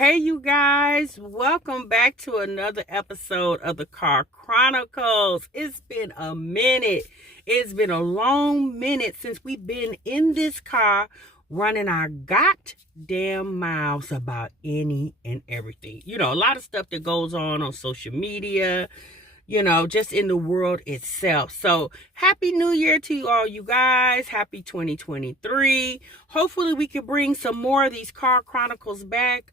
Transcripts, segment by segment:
Hey, you guys, welcome back to another episode of the Car Chronicles. It's been a minute. It's been a long minute since we've been in this car running our goddamn mouths about any and everything. You know, a lot of stuff that goes on social media, just in the world itself. So happy new year to you all, you guys. Happy 2023. Hopefully we can bring some more of these car chronicles back.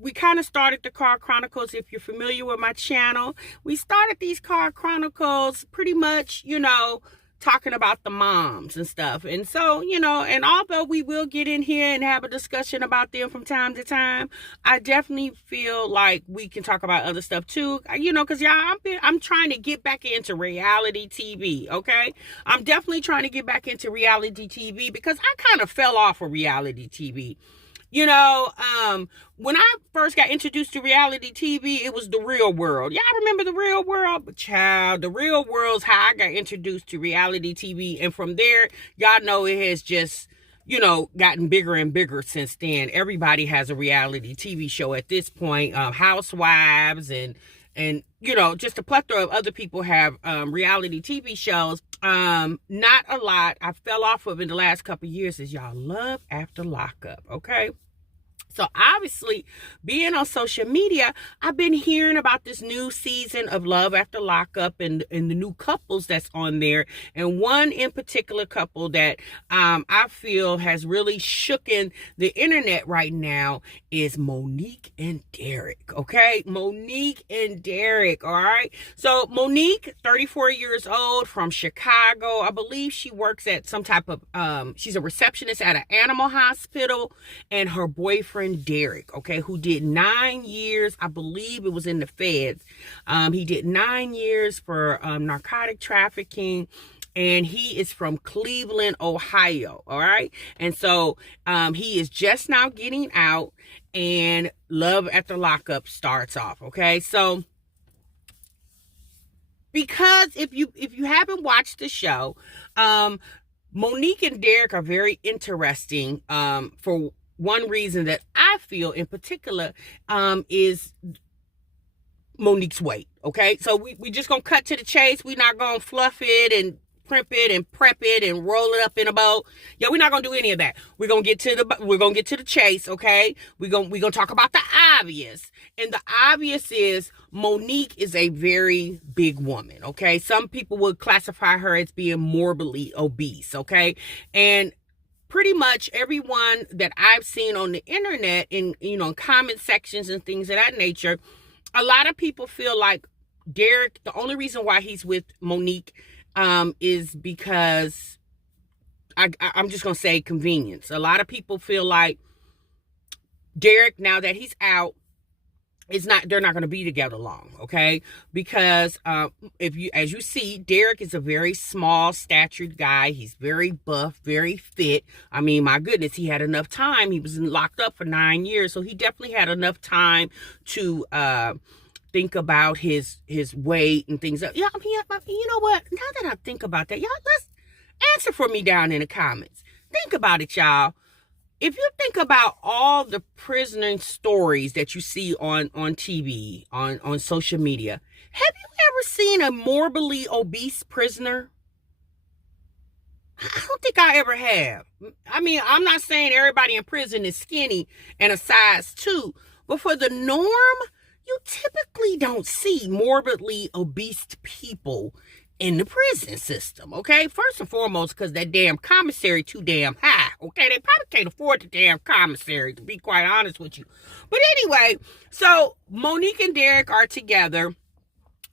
We kind of started the car chronicles. If you're familiar with my channel, we started these car chronicles pretty much, talking about the moms and stuff. And so, and although we will get in here and have a discussion about them from time to time, I definitely feel like we can talk about other stuff too, because y'all, I'm trying to get back into reality TV, okay? I'm definitely trying to get back into reality TV because I kind of fell off of reality TV. When I first got introduced to reality TV, it was The Real World. Y'all remember The Real World? But child, The Real World's how I got introduced to reality TV. And from there, y'all know it has just, gotten bigger and bigger since then. Everybody has a reality TV show at this point. Housewives and just a plethora of other people have reality TV shows. Not a lot. I fell off of in the last couple of years is y'all love after lockup, okay? So obviously, being on social media, I've been hearing about this new season of Love After Lockup and the new couples that's on there. And one in particular couple that I feel has really shooken the internet right now is Monique and Derrick, okay? Monique and Derrick, all right? So Monique, 34 years old, from Chicago. I believe she works at some type of, she's a receptionist at an animal hospital, and her boyfriend Derrick, okay, who did 9 years, I believe it was in the feds. He did 9 years for narcotic trafficking, and he is from Cleveland, Ohio, all right? And so he is just now getting out, and Love After Lockup starts off, okay? So because if you haven't watched the show, Monique and Derrick are very interesting for one reason that I feel in particular is Monique's weight, okay? So we just gonna cut to the chase. We're not gonna fluff it and primp it and prep it and roll it up in a bow. Yeah, we're not gonna do any of that. We're gonna get to the chase, okay? We're gonna talk about the obvious. And the obvious is Monique is a very big woman, okay? Some people would classify her as being morbidly obese, okay? And pretty much everyone that I've seen on the internet in, comment sections and things of that nature, a lot of people feel like Derrick, the only reason why he's with Monique is because I'm just going to say convenience. A lot of people feel like Derrick, now that he's out, they're not going to be together long, okay? Because as you see, Derrick is a very small statured guy. He's very buff, very fit. I mean, my goodness, he had enough time. He was locked up for 9 years, so he definitely had enough time to think about his weight and things. Yeah, I mean, you know what? Now that I think about that, y'all, let's answer for me down in the comments. Think about it, y'all. If you think about all the prisoner stories that you see on TV, on social media, have you ever seen a morbidly obese prisoner? I don't think I ever have. I mean, I'm not saying everybody in prison is skinny and a size 2, but for the norm, you typically don't see morbidly obese people in the prison system, okay? First and foremost, because that damn commissary too damn high, okay? They probably can't afford the damn commissary, to be quite honest with you. But anyway, so Monique and Derrick are together,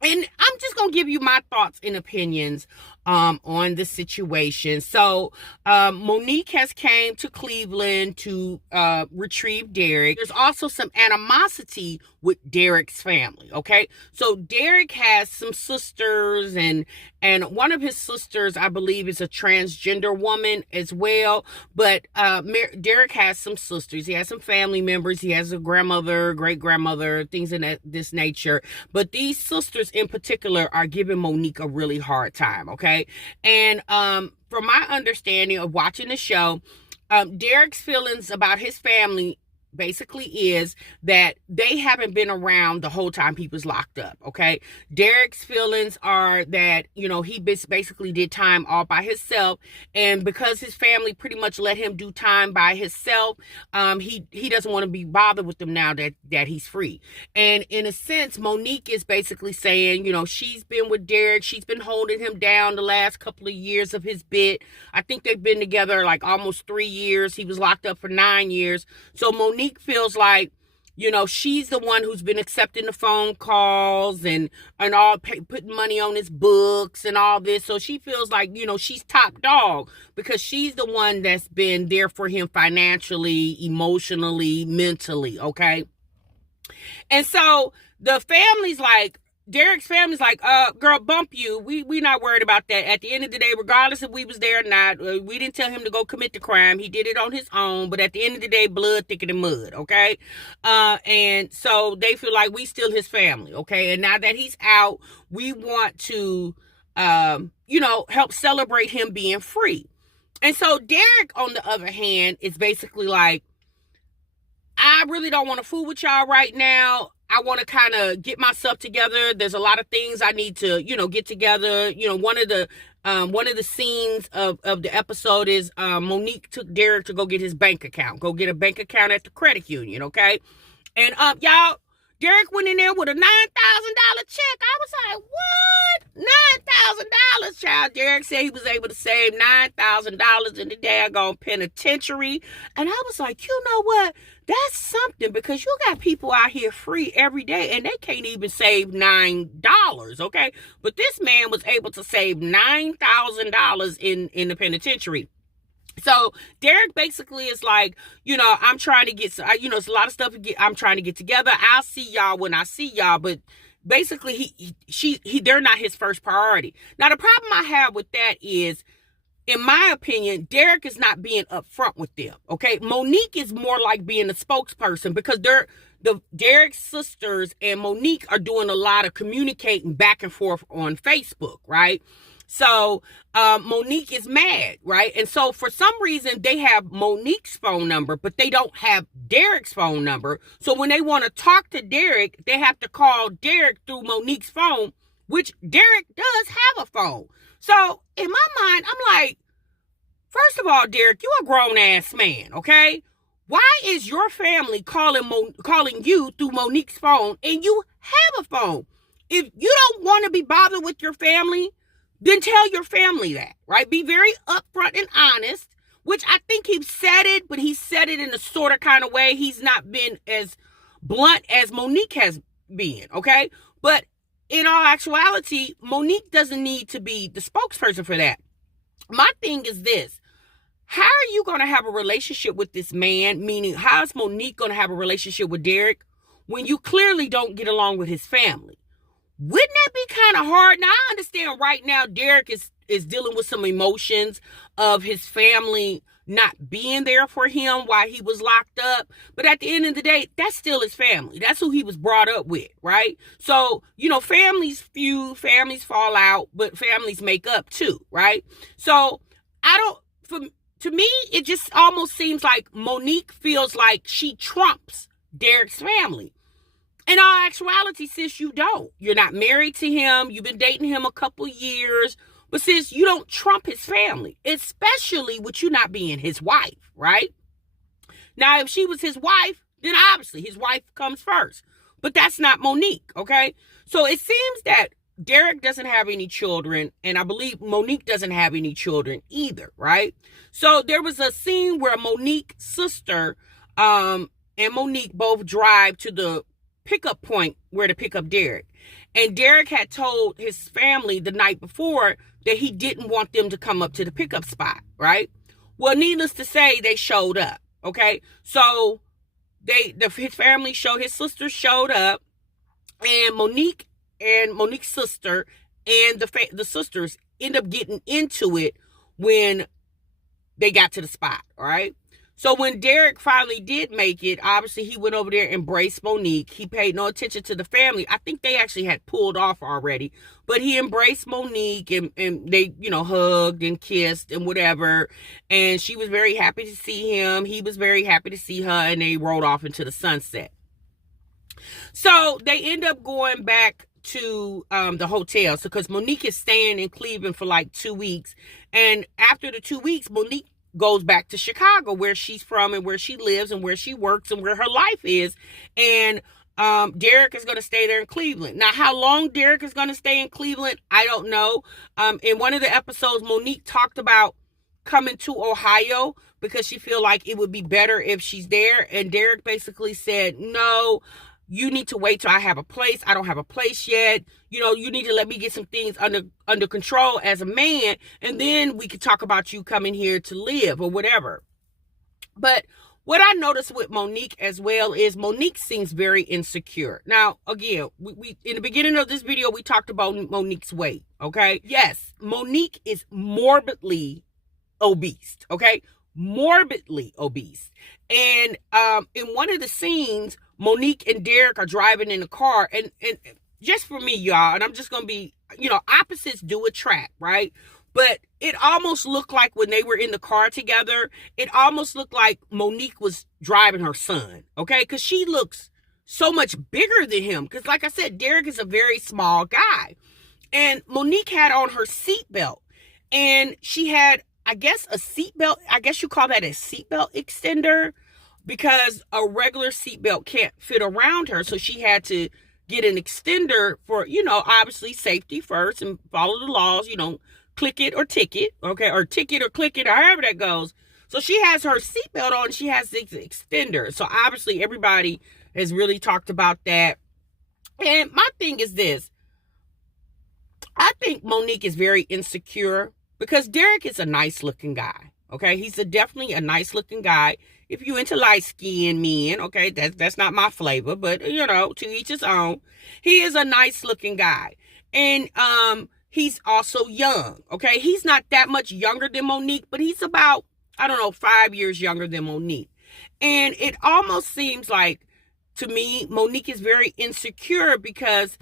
and I'm just going to give you my thoughts and opinions on the situation. So Monique has came to Cleveland to retrieve Derrick. There's also some animosity with Derrick's family, okay? So Derrick has some sisters, and one of his sisters, I believe, is a transgender woman as well. But Derrick has some sisters. He has some family members. He has a grandmother, great-grandmother, things in this nature. But these sisters in particular are giving Monique a really hard time, okay? And from my understanding of watching the show, Derrick's feelings about his family basically is that they haven't been around the whole time he was locked up, okay? Derrick's feelings are that, he basically did time all by himself, and because his family pretty much let him do time by himself, he doesn't want to be bothered with them now that he's free. And in a sense, Monique is basically saying, she's been with Derrick, she's been holding him down the last couple of years of his bit. I think they've been together like almost 3 years. He was locked up for 9 years. So Monique feels like, she's the one who's been accepting the phone calls and all putting money on his books and all this. So she feels like, she's top dog because she's the one that's been there for him financially, emotionally, mentally, okay? And so the family's like, Derrick's family's like, girl, bump you. We not worried about that. At the end of the day, regardless if we was there or not, we didn't tell him to go commit the crime. He did it on his own. But at the end of the day, blood thicker than mud, okay? And so they feel like we still his family, okay? And now that he's out, we want to, help celebrate him being free. And so Derrick, on the other hand, is basically like, I really don't want to fool with y'all right now. I want to kind of get myself together. There's a lot of things I need to, get together. One of the scenes of the episode is Monique took Derrick to go get his bank account, go get a bank account at the credit union, okay? And y'all, Derrick went in there with a $9,000 check. I was like, what? $9,000, child. Derrick said he was able to save $9,000 in the daggone penitentiary. And I was like, you know what? That's something, because you got people out here free every day and they can't even save $9, okay? But this man was able to save $9,000 in the penitentiary. So Derrick basically is like, I'm trying to get, it's a lot of stuff I'm trying to get together. I'll see y'all when I see y'all. But basically they're not his first priority. Now, the problem I have with that is, in my opinion, Derrick is not being upfront with them, okay? Monique is more like being a spokesperson, because Derrick's sisters and Monique are doing a lot of communicating back and forth on Facebook, right? So Monique is mad, right? And so for some reason, they have Monique's phone number, but they don't have Derrick's phone number. So when they want to talk to Derrick, they have to call Derrick through Monique's phone, which Derrick does have a phone. So in my mind, I'm like, first of all, Derrick, you a grown-ass man, okay? Why is your family calling you through Monique's phone and you have a phone? If you don't want to be bothered with your family, then tell your family that, right? Be very upfront and honest, which I think he said it, but he said it in a sort of kind of way. He's not been as blunt as Monique has been, okay? But in all actuality, Monique doesn't need to be the spokesperson for that. My thing is this. How are you going to have a relationship with this man? Meaning, how is Monique going to have a relationship with Derrick when you clearly don't get along with his family? Wouldn't that be kind of hard? Now, I understand right now Derrick is dealing with some emotions of his family not being there for him while he was locked up. But at the end of the day, that's still his family. That's who he was brought up with, right? So, families feud, families fall out, but families make up too, right? So, to me, it just almost seems like Monique feels like she trumps Derrick's family. In all actuality, sis, you don't. You're not married to him. You've been dating him a couple years. But sis, you don't trump his family, especially with you not being his wife, right? Now, if she was his wife, then obviously his wife comes first. But that's not Monique, okay? So it seems that Derrick doesn't have any children, and I believe Monique doesn't have any children either, right? So there was a scene where Monique's sister and Monique both drive to the pickup point where to pick up Derrick. And Derrick had told his family the night before that he didn't want them to come up to the pickup spot, right? Well, needless to say, they showed up, okay? So his family his sisters showed up, and Monique's sister and the sisters end up getting into it when they got to the spot, all right? So when Derrick finally did make it, obviously he went over there and embraced Monique. He paid no attention to the family. I think they actually had pulled off already. But he embraced Monique and they, hugged and kissed and whatever. And she was very happy to see him. He was very happy to see her. And they rode off into the sunset. So they end up going back to the hotel. So because Monique is staying in Cleveland for like 2 weeks. And after the 2 weeks, Monique goes back to Chicago, where she's from and where she lives and where she works and where her life is. And Derrick is going to stay there in Cleveland. Now, how long Derrick is going to stay in Cleveland, I don't know. In one of the episodes, Monique talked about coming to Ohio because she feel like it would be better if she's there. And Derrick basically said, no, you need to wait till I have a place. I don't have a place yet. You need to let me get some things under control as a man, and then we could talk about you coming here to live or whatever. But what I noticed with Monique as well is Monique seems very insecure. Now, again, we in the beginning of this video, we talked about Monique's weight, okay? Yes, Monique is morbidly obese, okay? Morbidly obese. And in one of the scenes, Monique and Derrick are driving in the car, and just for me, y'all, and I'm just going to be, opposites do attract, right? But it almost looked like when they were in the car together, it almost looked like Monique was driving her son, okay? Because she looks so much bigger than him. Because like I said, Derrick is a very small guy. And Monique had on her seatbelt. And she had, I guess, a seatbelt. I guess you call that a seatbelt extender, because a regular seatbelt can't fit around her. So she had to get an extender for, obviously safety first and follow the laws, click it or ticket, okay, or ticket or click it, or however that goes. So she has her seatbelt on, she has this extender. So obviously everybody has really talked about that. And my thing is this. I think Monique is very insecure because Derrick is a nice looking guy, okay? He's definitely a nice looking guy. If you into light skinned men, okay, that's not my flavor, but to each his own. He is a nice looking guy. And he's also young, okay? He's not that much younger than Monique, but he's about, 5 years younger than Monique. And it almost seems like, to me, Monique is very insecure because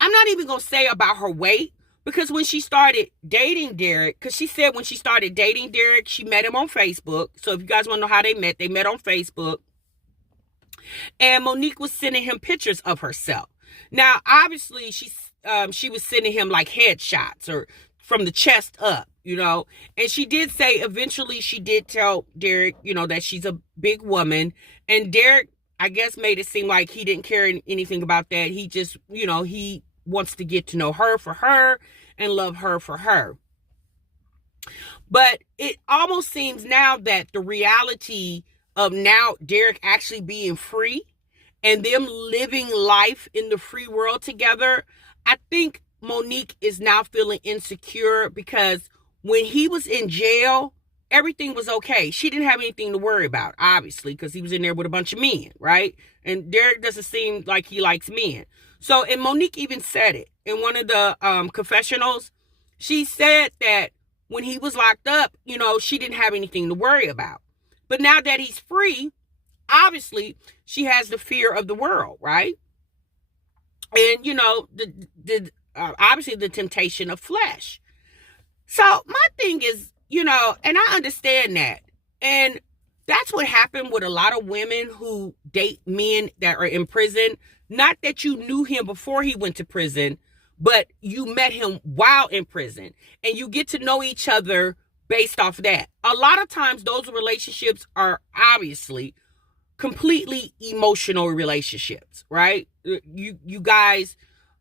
I'm not even going to say about her weight, because when she started dating Derrick, because she said when she started dating Derrick, she met him on Facebook. So if you guys want to know how they met on Facebook. And Monique was sending him pictures of herself. Now, obviously, she was sending him like headshots or from the chest up, And she did say eventually she did tell Derrick, that she's a big woman. And Derrick, I guess, made it seem like he didn't care anything about that. He just, he wants to get to know her for her and love her for her. But it almost seems now that the reality of now Derrick actually being free and them living life in the free world together, I think Monique is now feeling insecure because when he was in jail, everything was okay. She didn't have anything to worry about, obviously, because he was in there with a bunch of men, right? And Derrick doesn't seem like he likes men. So, and Monique even said it in one of the confessionals. She said that when he was locked up, she didn't have anything to worry about. But now that he's free, obviously, she has the fear of the world, right? And, obviously the temptation of flesh. So my thing is, and I understand that. And that's what happened with a lot of women who date men that are in prison. Not that you knew him before he went to prison, but you met him while in prison. And you get to know each other based off that. A lot of times those relationships are obviously completely emotional relationships, right? You guys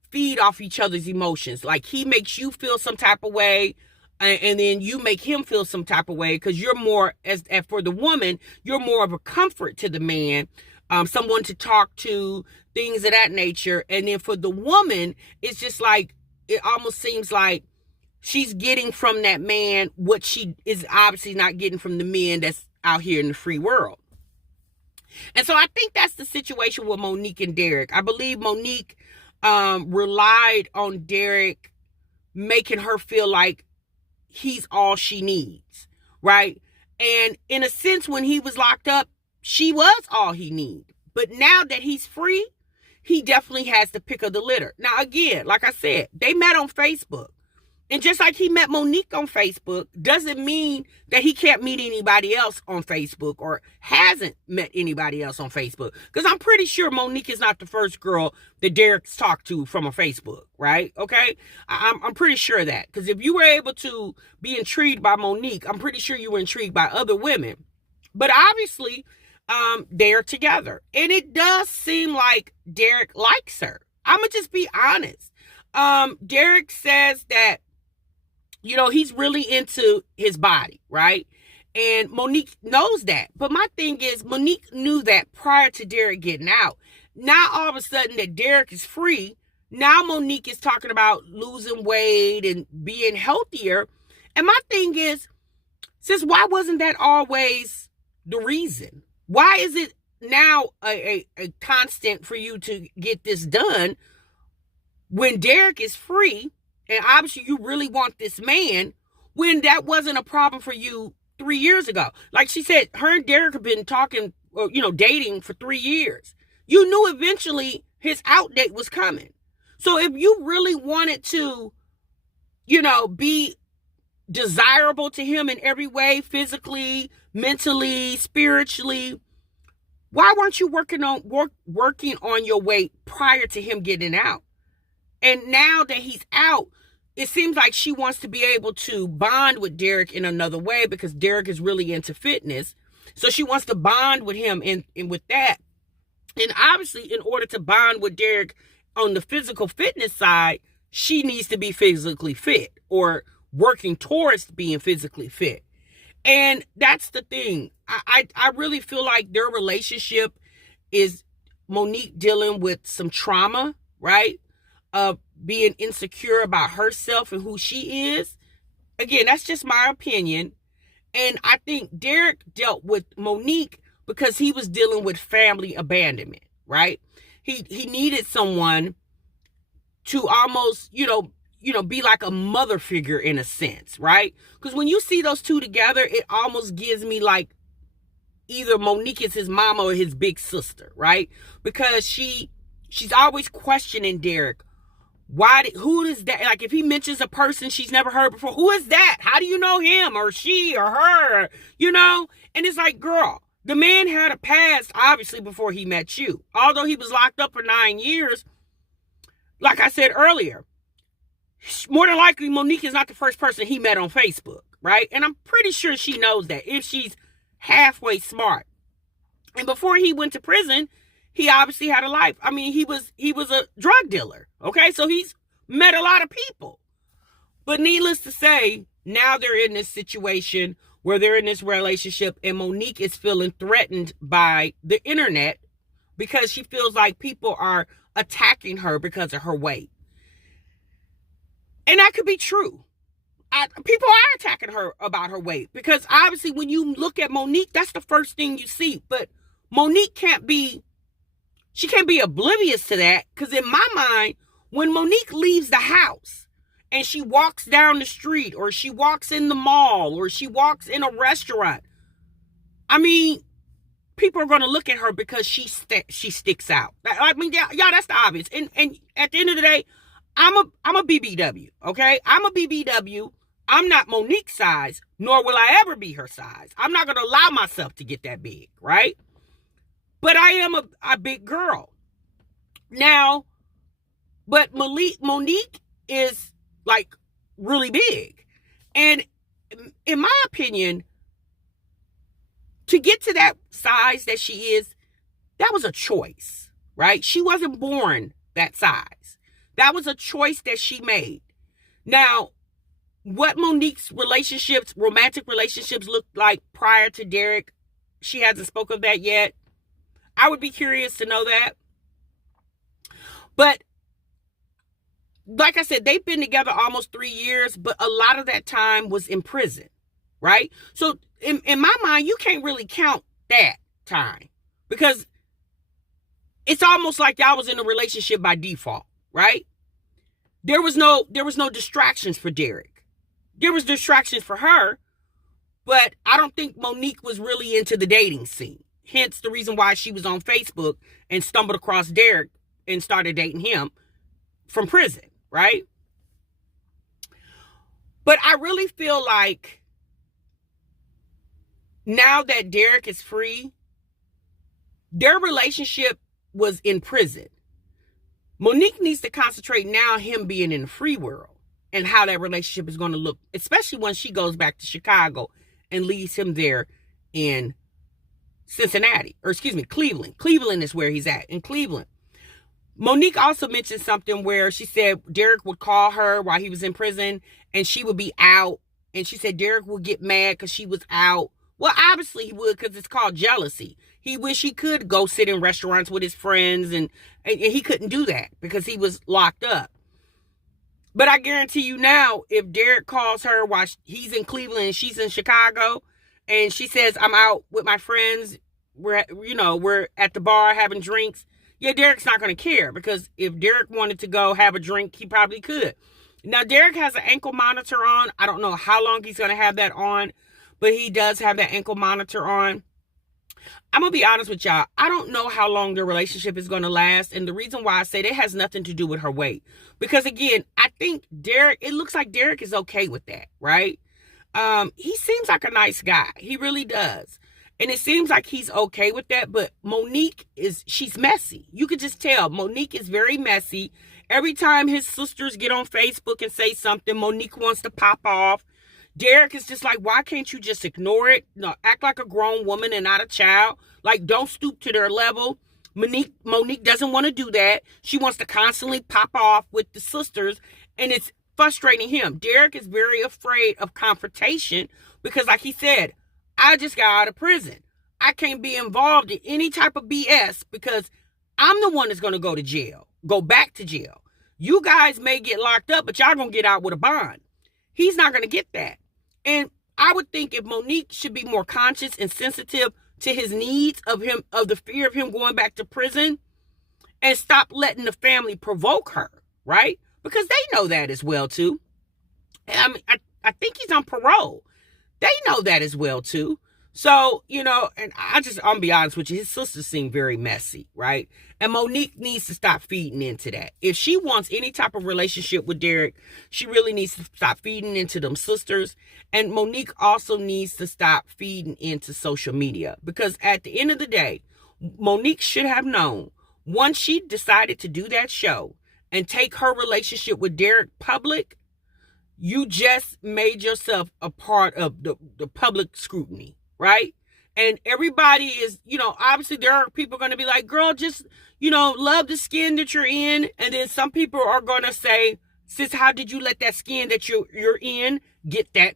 feed off each other's emotions. Like he makes you feel some type of way, and then you make him feel some type of way because you're more, as for the woman, you're more of a comfort to the man, someone to talk to, things of that nature. And then for the woman, it's just like, it almost seems like she's getting from that man what she is obviously not getting from the men that's out here in the free world. And so I think that's the situation with Monique and Derrick. I believe Monique relied on Derrick making her feel like he's all she needs, right? And in a sense, when he was locked up, she was all he needed. But now that he's free, he definitely has the pick of the litter. Now, again, like I said, they met on Facebook. And just like he met Monique on Facebook, doesn't mean that he can't meet anybody else on Facebook or hasn't met anybody else on Facebook. Because I'm pretty sure Monique is not the first girl that Derrick's talked to from a Facebook, right? Okay? I'm pretty sure of that. Because if you were able to be intrigued by Monique, I'm pretty sure you were intrigued by other women. But obviously, they're together. And it does seem like Derrick likes her. I'm going to just be honest. Derrick says that, you know, he's really into his body, right? And Monique knows that. But my thing is, Monique knew that prior to Derrick getting out. Now, all of a sudden that Derrick is free, now Monique is talking about losing weight and being healthier. And my thing is, sis, why wasn't that always the reason? Why is it now a constant for you to get this done when Derrick is free? And obviously you really want this man, when that wasn't a problem for you 3 years ago. Like she said, her and Derrick have been talking, or, you know, dating for 3 years. You knew eventually his out date was coming. So if you really wanted to, you know, be desirable to him in every way, physically, mentally, spiritually, why weren't you working on your weight prior to him getting out? And now that he's out, it seems like she wants to be able to bond with Derrick in another way, because Derrick is really into fitness. So she wants to bond with him in with that. And obviously, in order to bond with Derrick on the physical fitness side, she needs to be physically fit or working towards being physically fit. And that's the thing. I really feel like their relationship is Monique dealing with some trauma, right? Of being insecure about herself and who she is. Again, that's just my opinion. And I think Derrick dealt with Monique because he was dealing with family abandonment, right? He needed someone to almost, you know, be like a mother figure in a sense, right? Because when you see those two together, it almost gives me like either Monique is his mama or his big sister, right? Because she's always questioning Derrick. Who is that? Like, if he mentions a person she's never heard before, who is that? How do you know him or she or her? You know? And it's like, girl, the man had a past, obviously, before he met you. Although he was locked up for 9 years, like I said earlier, more than likely, Monique is not the first person he met on Facebook, right? And I'm pretty sure she knows that, if she's halfway smart. And before he went to prison, he obviously had a life. I mean, he was a drug dealer, okay? So he's met a lot of people. But needless to say, now they're in this situation where they're in this relationship, and Monique is feeling threatened by the internet because she feels like people are attacking her because of her weight. And that could be true. People are attacking her about her weight, because obviously when you look at Monique, that's the first thing you see. But Monique can't be oblivious to that, because in my mind, when Monique leaves the house and she walks down the street, or she walks in the mall, or she walks in a restaurant, I mean, people are going to look at her because she sticks out. I mean, yeah, that's the obvious. And at the end of the day, I'm a BBW, okay? I'm a BBW. I'm not Monique's size, nor will I ever be her size. I'm not going to allow myself to get that big, right? But I am a big girl. Now, but Monique is like really big. And in my opinion, to get to that size that she is, that was a choice, right? She wasn't born that size. That was a choice that she made. Now, what Monique's romantic relationships looked like prior to Derrick, she hasn't spoken of that yet. I would be curious to know that. But like I said, they've been together almost 3 years, but a lot of that time was in prison, right? So in my mind, you can't really count that time, because it's almost like y'all was in a relationship by default, right? There was no distractions for Derrick. There was distractions for her, But I don't think Monique was really into the dating scene. Hence the reason why she was on Facebook and stumbled across Derrick and started dating him from prison, right? But I really feel like now that Derrick is free, their relationship was in prison. Monique needs to concentrate now him being in the free world and how that relationship is going to look, especially when she goes back to Chicago and leaves him there in Cleveland. Cleveland is where he's at, in Cleveland. Monique also mentioned something where she said Derrick would call her while he was in prison and she would be out. And she said Derrick would get mad because she was out. Well, obviously he would, because it's called jealousy. He wish he could go sit in restaurants with his friends, and he couldn't do that because he was locked up. But I guarantee you now, if Derrick calls her while he's in Cleveland and she's in Chicago, and she says, I'm out with my friends, we're at the bar having drinks, yeah, Derrick's not going to care, because if Derrick wanted to go have a drink, he probably could. Now, Derrick has an ankle monitor on. I don't know how long he's going to have that on, but he does have that ankle monitor on. I'm going to be honest with y'all. I don't know how long their relationship is going to last. And the reason why I say that has nothing to do with her weight. Because again, I think it looks like Derrick is okay with that, right? He seems like a nice guy. He really does. And it seems like he's okay with that. But Monique she's messy. You could just tell Monique is very messy. Every time his sisters get on Facebook and say something, Monique wants to pop off. Derrick is just like, why can't you just ignore it? No, act like a grown woman and not a child. Like, don't stoop to their level. Monique doesn't want to do that. She wants to constantly pop off with the sisters, and it's frustrating him. Derrick is very afraid of confrontation because, like he said, I just got out of prison. I can't be involved in any type of BS because I'm the one that's going to go back to jail. You guys may get locked up, but y'all going to get out with a bond. He's not going to get that. And I would think if Monique should be more conscious and sensitive to his needs of the fear of him going back to prison, and stop letting the family provoke her, right? Because they know that as well too. I mean, I think he's on parole. They know that as well too. So, and I'm gonna be honest with you, his sisters seem very messy, right? And Monique needs to stop feeding into that. If she wants any type of relationship with Derrick, she really needs to stop feeding into them sisters. And Monique also needs to stop feeding into social media. Because at the end of the day, Monique should have known, once she decided to do that show and take her relationship with Derrick public, you just made yourself a part of the public scrutiny. Right? And everybody is, obviously there are people going to be like, girl, just, love the skin that you're in. And then some people are going to say, sis, how did you let that skin that you're in get that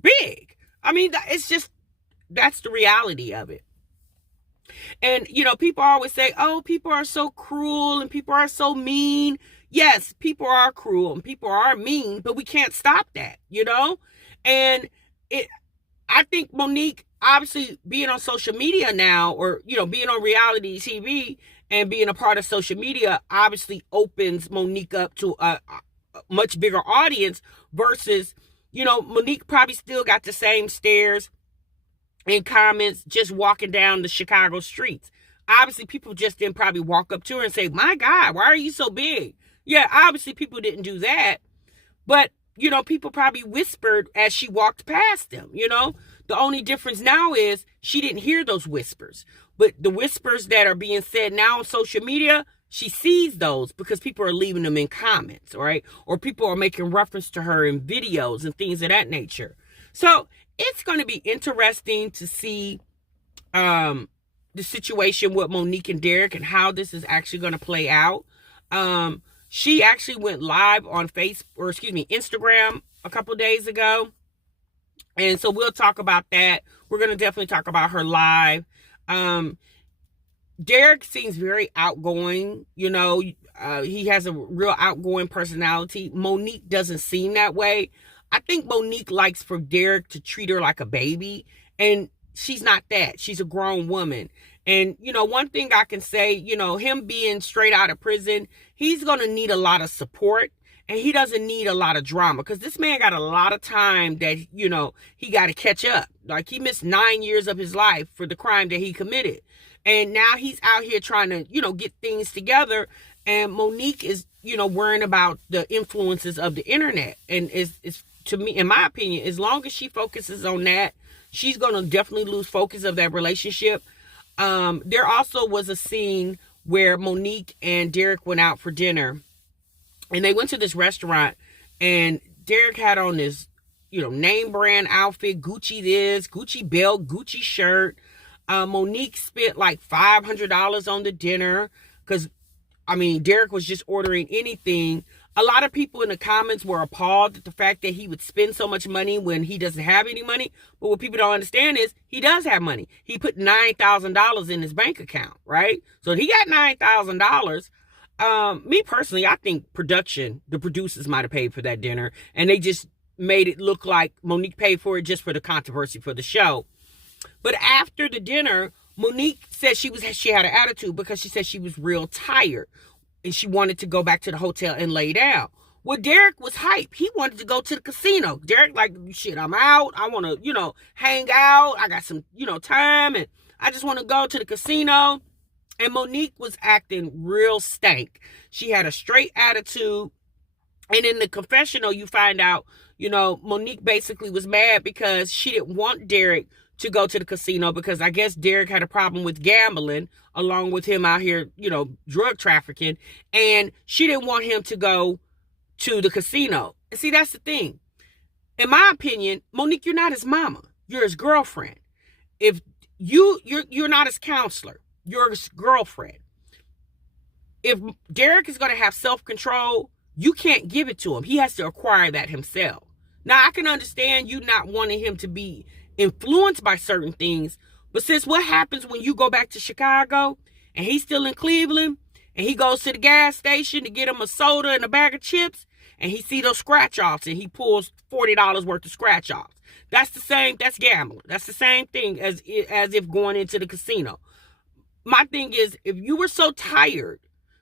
big? I mean, that's the reality of it. And, people always say, oh, people are so cruel and people are so mean. Yes, people are cruel and people are mean, but we can't stop that, And I think Monique, obviously being on social media now, or, being on reality TV and being a part of social media, obviously opens Monique up to a much bigger audience versus, Monique probably still got the same stares and comments just walking down the Chicago streets. Obviously, people just didn't probably walk up to her and say, my God, why are you so big? Yeah, obviously people didn't do that. But people probably whispered as she walked past them, The only difference now is she didn't hear those whispers. But the whispers that are being said now on social media, she sees those because people are leaving them in comments, right? Or people are making reference to her in videos and things of that nature. So it's going to be interesting to see the situation with Monique and Derrick and how this is actually going to play out. She actually went live on Instagram a couple days ago. And so we'll talk about that. We're going to definitely talk about her live. Derrick seems very outgoing. He has a real outgoing personality. Monique doesn't seem that way. I think Monique likes for Derrick to treat her like a baby. And she's not that. She's a grown woman. And, one thing I can say, him being straight out of prison, he's going to need a lot of support. and he doesn't need a lot of drama, because this man got a lot of time that, he got to catch up. Like, he missed 9 years of his life for the crime that he committed. And now he's out here trying to, get things together. And Monique is, worrying about the influences of the internet. And it's to me, in my opinion, as long as she focuses on that, she's going to definitely lose focus of that relationship. There also was a scene where Monique and Derrick went out for dinner, and they went to this restaurant, and Derrick had on this, name brand outfit, Gucci this, Gucci belt, Gucci shirt. Monique spent like $500 on the dinner, because, Derrick was just ordering anything. A lot of people in the comments were appalled at the fact that he would spend so much money when he doesn't have any money. But what people don't understand is he does have money. He put $9,000 in his bank account, right? So he got $9,000. Me personally, I think the producers might have paid for that dinner, and they just made it look like Monique paid for it just for the controversy for the show. But after the dinner, Monique said she had an attitude because she said she was real tired and she wanted to go back to the hotel and lay down. Well, Derrick was hype. He wanted to go to the casino. Derrick like, shit, I'm out. I want to, hang out. I got some, time, and I just want to go to the casino. And Monique was acting real stank. She had a straight attitude. And in the confessional, you find out, Monique basically was mad because she didn't want Derrick to go to the casino, because I guess Derrick had a problem with gambling along with him out here, drug trafficking. And she didn't want him to go to the casino. And see, that's the thing. In my opinion, Monique, you're not his mama. You're his girlfriend. If you're not his counselor, you're his girlfriend. If Derrick is going to have self-control, you can't give it to him. He has to acquire that himself. Now, I can understand you not wanting him to be influenced by certain things, but since what happens when you go back to Chicago and he's still in Cleveland and he goes to the gas station to get him a soda and a bag of chips, and he see those scratch offs and he pulls $40 worth of scratch offs, that's gambling. That's the same thing as if going into the casino. My thing is, if you were so tired,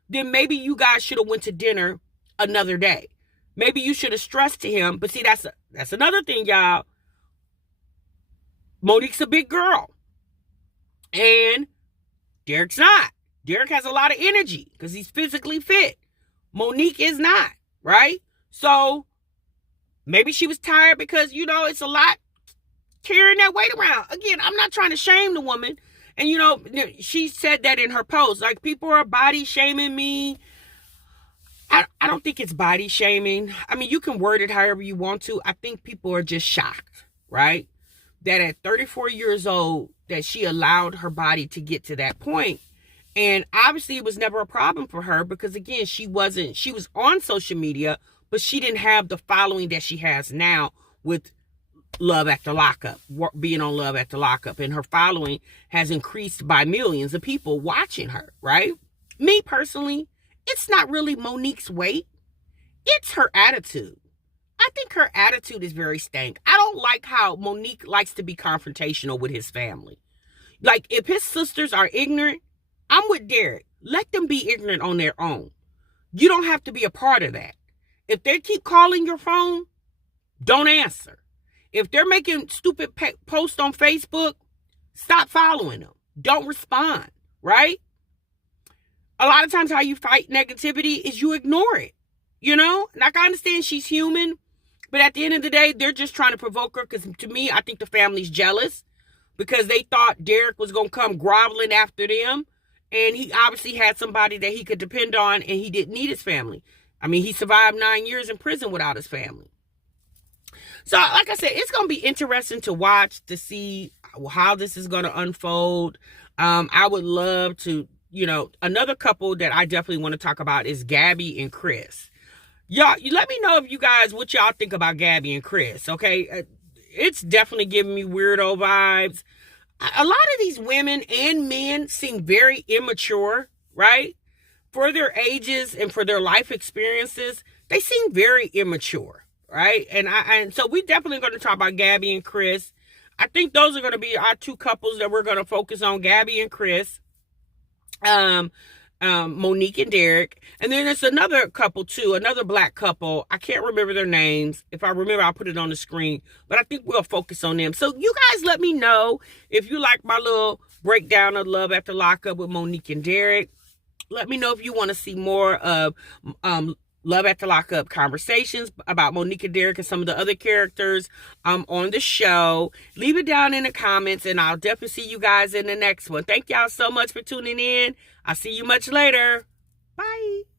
then maybe you guys should have went to dinner another day. Maybe you should have stressed to him. But see, that's another thing, y'all. Monique's a big girl. And Derrick's not. Derrick has a lot of energy because he's physically fit. Monique is not, right? So maybe she was tired because, it's a lot carrying that weight around. Again, I'm not trying to shame the woman. And, she said that in her post. Like, people are body shaming me. I don't think it's body shaming. You can word it however you want to. I think people are just shocked, right? That at 34 years old, that she allowed her body to get to that point. And obviously it was never a problem for her because, again, she was on social media, but she didn't have the following that she has now with Love After Lockup, being on Love After Lockup. And her following has increased by millions of people watching her, right? Me personally, it's not really Monique's weight. It's her attitude. I think her attitude is very stank. I don't like how Monique likes to be confrontational with his family. Like, if his sisters are ignorant, I'm with Derrick. Let them be ignorant on their own. You don't have to be a part of that. If they keep calling your phone, don't answer. If they're making stupid posts on Facebook, stop following them. Don't respond, right? A lot of times how you fight negativity is you ignore it. Like, I understand she's human, but at the end of the day, they're just trying to provoke her because, to me, I think the family's jealous because they thought Derrick was going to come groveling after them. And he obviously had somebody that he could depend on, and he didn't need his family. He survived 9 years in prison without his family. So, like I said, it's going to be interesting to watch to see how this is going to unfold. I would love to, another couple that I definitely want to talk about is Gabby and Chris. Y'all, you let me know if you guys, what y'all think about Gabby and Chris, okay? It's definitely giving me weirdo vibes. A lot of these women and men seem very immature, right? For their ages and for their life experiences, they seem very immature, right? And so we definitely going to talk about Gabby and Chris. I think those are going to be our two couples that we're going to focus on, Gabby and Chris. Monique and Derrick. And then there's another couple too, another black couple. I can't remember their names. If I remember, I'll put it on the screen. But I think we'll focus on them. So you guys let me know if you like my little breakdown of Love After Lockup with Monique and Derrick. Let me know if you want to see more of Love After Lockup conversations about Monique and Derrick and some of the other characters on the show. Leave it down in the comments, and I'll definitely see you guys in the next one. Thank y'all so much for tuning in. I'll see you much later. Bye.